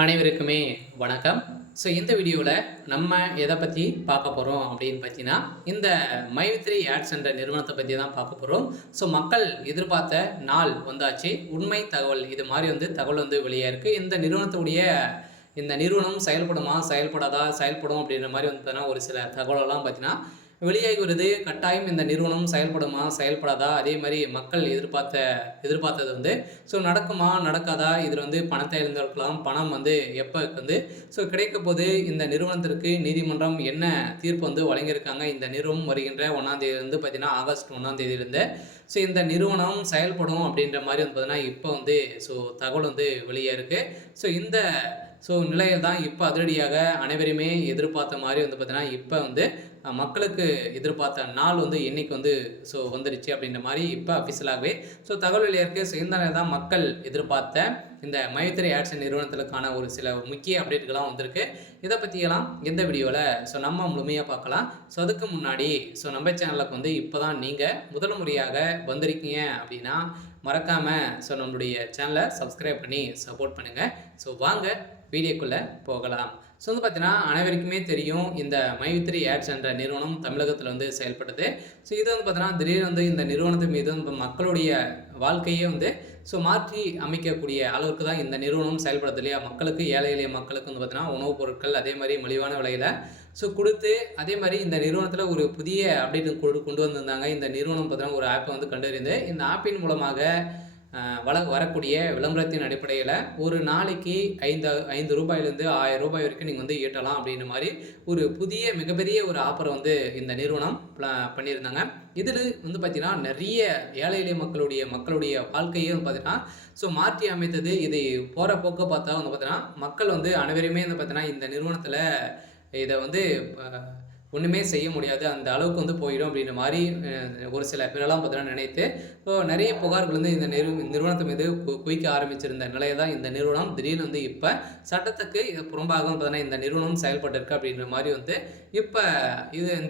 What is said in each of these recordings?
அனைவருக்குமே வணக்கம். ஸோ இந்த வீடியோவில் நம்ம எதை பற்றி பார்க்க போகிறோம் அப்படின்னு பார்த்தீங்கன்னா, இந்த மைவித்ரி ஆட்ஸ் என்ற நிறுவனத்தை பற்றி தான் பார்க்க போகிறோம். ஸோ மக்கள் எதிர்பார்த்த நாள் வந்தாச்சு. உண்மை தகவல் இது மாதிரி தகவல் வெளியாக இருக்குது. இந்த நிறுவனம் செயல்படுமா, செயல்படாதா, செயல்படும் அப்படின்ற மாதிரி பார்த்தீங்கன்னா ஒரு சில தகவலெல்லாம் பார்த்தீங்கன்னா வெளியாகி வருது. கட்டாயம் இந்த நிறுவனம் செயல்படுமா, செயல்படாதா, அதே மாதிரி மக்கள் எதிர்பார்த்தது ஸோ நடக்குமா, நடக்காதா, இதில் பணத்தை இழந்திருக்கலாம். பணம் எப்போ ஸோ கிடைக்க போது இந்த நிறுவனத்திற்கு நீதிமன்றம் என்ன தீர்ப்பு வழங்கியிருக்காங்க. இந்த நிறுவனம் வருகின்ற 1ஆம் தேதியிலிருந்து பார்த்தீங்கன்னா ஆகஸ்ட் 1ஆம் தேதியிலிருந்து ஸோ இந்த நிறுவனம் செயல்படும் அப்படின்ற மாதிரி பார்த்தீங்கன்னா இப்போ ஸோ தகவல் வெளியே இருக்குது. ஸோ இந்த நிலையில் தான் இப்போ அதிரடியாக அனைவருமே எதிர்பார்த்த மாதிரி பார்த்தீங்கன்னா இப்போ மக்களுக்கு எதிர்பார்த்த நாள் என்னைக்கு ஸோ வந்துருச்சு அப்படின்ற மாதிரி இப்போ அஃபிஷியலாகவே ஸோ தகவல் வெளியாக இருக்குது. ஸோ இந்த நேரம் தான் மக்கள் எதிர்பார்த்த இந்த மைவித்ரி ஆட்ஸ் நிறுவனத்திற்கான ஒரு சில முக்கிய அப்டேட்டுகள்லாம் வந்திருக்கு. இதை பற்றியெல்லாம் எந்த வீடியோவில் ஸோ நம்ம முழுமையாக பார்க்கலாம். ஸோ அதுக்கு முன்னாடி ஸோ நம்ம சேனலுக்கு இப்போ தான் நீங்கள் முதல் முறையாக வந்திருக்கீங்க அப்படின்னா மறக்காமல் ஸோ நம்மளுடைய சேனலை சப்ஸ்கிரைப் பண்ணி சப்போர்ட் பண்ணுங்கள். ஸோ வாங்க வீடியோக்குள்ளே போகலாம். ஸோ பார்த்தீங்கன்னா அனைவருக்குமே தெரியும் இந்த மைவித்ரி ஆட்ஸ் என்ற நிறுவனம் தமிழகத்தில் செயல்படுது. ஸோ இது பார்த்தீங்கன்னா திடீர்னு இந்த நிறுவனத்தின் மீது மக்களுடைய வாழ்க்கையே ஸோ மாற்றி அமைக்கக்கூடிய அளவுக்கு தான் இந்த நிறுவனம் செயல்படுது இல்லையா. மக்களுக்கு ஏழை எளிய மக்களுக்கு பார்த்தீங்கன்னா உணவுப் பொருட்கள் அதே மாதிரி மலிவான விலையில் ஸோ கொடுத்து அதே மாதிரி இந்த நிறுவனத்தில் ஒரு புதிய அப்டேட் கொண்டு வந்திருந்தாங்க. இந்த நிறுவனம் பார்த்தீங்கன்னா ஒரு ஆப்பை கண்டறிந்து இந்த ஆப்பின் மூலமாக வரக்கூடிய விளம்பரத்தின் அடிப்படையில் ஒரு நாளைக்கு 5 ரூபாயிலேருந்து 1000 ரூபாய் வரைக்கும் நீங்கள் ஈட்டலாம் அப்படின்ற மாதிரி ஒரு புதிய மிகப்பெரிய ஒரு ஆஃபரை இந்த நிறுவனம் பண்ணியிருந்தாங்க. இதில் பார்த்தீங்கன்னா நிறைய ஏழை எளிய மக்களுடைய வாழ்க்கையே பார்த்தீங்கன்னா ஸோ மாற்றி அமைத்தது. இது போகிற போக்க பார்த்தா பார்த்தீங்கன்னா மக்கள் அனைவருமே பார்த்தீங்கன்னா இந்த நிறுவனத்தில் இதை ஒன்றுமே செய்ய முடியாது, அந்த அளவுக்கு போயிடும் அப்படின்ற மாதிரி ஒரு சில பேரெல்லாம் பார்த்தீங்கன்னா நினைத்து ஸோ நிறைய புகார்கள் இந்த நிறுவனத்தை மீது குவிக்க ஆரம்பிச்சிருந்த நிலையை தான் இந்த நிறுவனம் திடீர்னு இப்போ சட்டத்துக்கு புறம்பாக பார்த்தீங்கன்னா இந்த நிறுவனம் செயல்பட்டிருக்கு அப்படின்ற மாதிரி இப்போ இந்த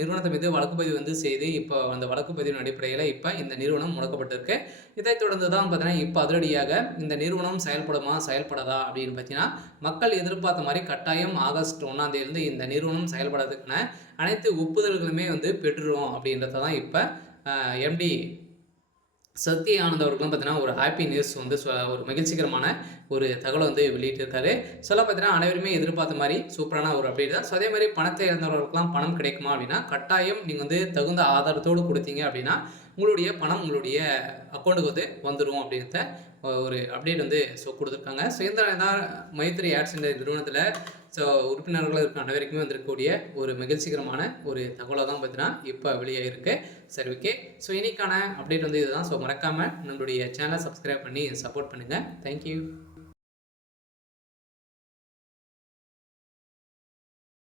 நிறுவனத்தை மீது வழக்குப்பதிவு செய்து இப்போ அந்த வழக்குப்பதிவின் அடிப்படையில் இப்போ இந்த நிறுவனம் முடக்கப்பட்டிருக்கு. இதைத் தொடர்ந்து தான் பார்த்தீங்கன்னா இப்போ அதிரடியாக இந்த நிறுவனம் செயல்படுமா, செயல்படாதா அப்படின்னு பார்த்தீங்கன்னா மக்கள் எதிர்பார்த்த மாதிரி கட்டாயம் ஆகஸ்ட் 1ஆம் தேதியிலிருந்து இந்த நிறுவனம் செயல்படுறதுக்கான அனைத்து ஒப்புதல்களுமே பெற்றுரும் அப்படின்றத தான் இப்போ எம்டி சத்ய ஆனந்த் அவர்களும் பார்த்தீங்கன்னா ஒரு ஹாப்பி நியூஸ் ஒரு மகிழ்ச்சிகரமான ஒரு தகவலை வெளியிட்டிருக்காரு. சொல்ல பார்த்தீங்கன்னா அனைவருமே எதிர்பார்த்த மாதிரி சூப்பரான ஒரு அப்டேட் தான். ஸோ அதே மாதிரி பணத்தை இழந்தவர்களுக்கெல்லாம் பணம் கிடைக்குமா அப்படின்னா கட்டாயம் நீங்கள் தகுந்த ஆதாரத்தோடு கொடுத்தீங்க அப்படின்னா உங்களுடைய பணம் உங்களுடைய அக்கௌண்ட்டுக்கு வந்துடும் அப்படின்றத ஒரு அப்டேட் ஸோ கொடுத்துருக்காங்க. ஸோ இந்த தான் மைவித்ரி ஆட்ஸ் என்ற நிறுவனத்தில் ஸோ உறுப்பினர்கள் இருக்க அனைவருக்குமே வந்திருக்கக்கூடிய ஒரு மகிழ்ச்சிகரமான ஒரு தகவலாக தான் பார்த்தீங்கன்னா இப்போ வெளியாக இருக்குது. சரி, ஓகே. ஸோ இன்னைக்கான அப்டேட் இதுதான். ஸோ மறக்காமல் நம்மளுடைய சேனலை சப்ஸ்கிரைப் பண்ணி சப்போர்ட் பண்ணுங்கள். தேங்க்யூ.